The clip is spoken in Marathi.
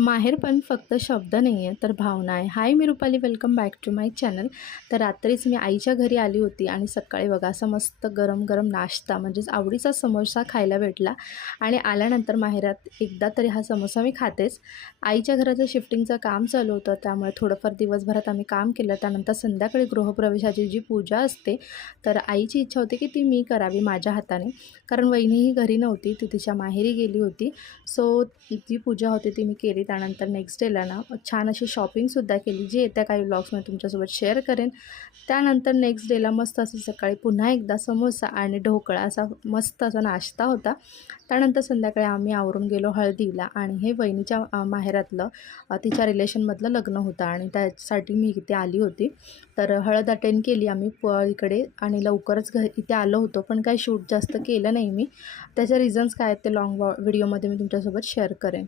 माहेर पण फक्त शब्द नाही आहे तर भावना आहे. हाय, मी Rupali, welcome back to my channel. तर रात्रीच मी आईच्या घरी आली होती आणि सकाळी बघा असा मस्त गरम गरम नाश्ता म्हणजेच आवडीचा समोसा खायला भेटला. आणि आल्यानंतर माहेरात एकदा तरी हा समोसा मी खातेच. आईच्या घराचं शिफ्टिंगचं काम चालू होतं, त्यामुळे थोडंफार दिवसभरात आम्ही काम केलं. त्यानंतर संध्याकाळी गृहप्रवेशाची जी पूजा असते, तर आईची इच्छा होती की ती मी करावी माझ्या हाताने, कारण वहिनीही घरी नव्हती, ती तिच्या माहेरी गेली होती. सो जी पूजा होती ती मी केली. त्यानंतर नेक्स्ट डेला ना छान अशी शॉपिंगसुद्धा केली, जी येत्या काही व्लॉग्समध्ये तुमच्यासोबत शेअर करेन. त्यानंतर नेक्स्ट डेला मस्त असं सकाळी पुन्हा एकदा समोसा आणि ढोकळा असा मस्त असा नाश्ता होता. त्यानंतर संध्याकाळी आम्ही आवरून गेलो हळदीला, आणि हे वहिनीच्या माहेरातलं तिच्या रिलेशनमधलं लग्न होतं आणि त्यासाठी मी इथे आली होती. तर हळद अटेंड केली आम्ही इकडे, आणि लवकरच इथे आलो होतो, पण काही शूट जास्त केलं नाही मी. त्याचे रिझन्स काय आहेत ते लॉंग व्हिडिओमध्ये मी तुमच्यासोबत शेअर करेन.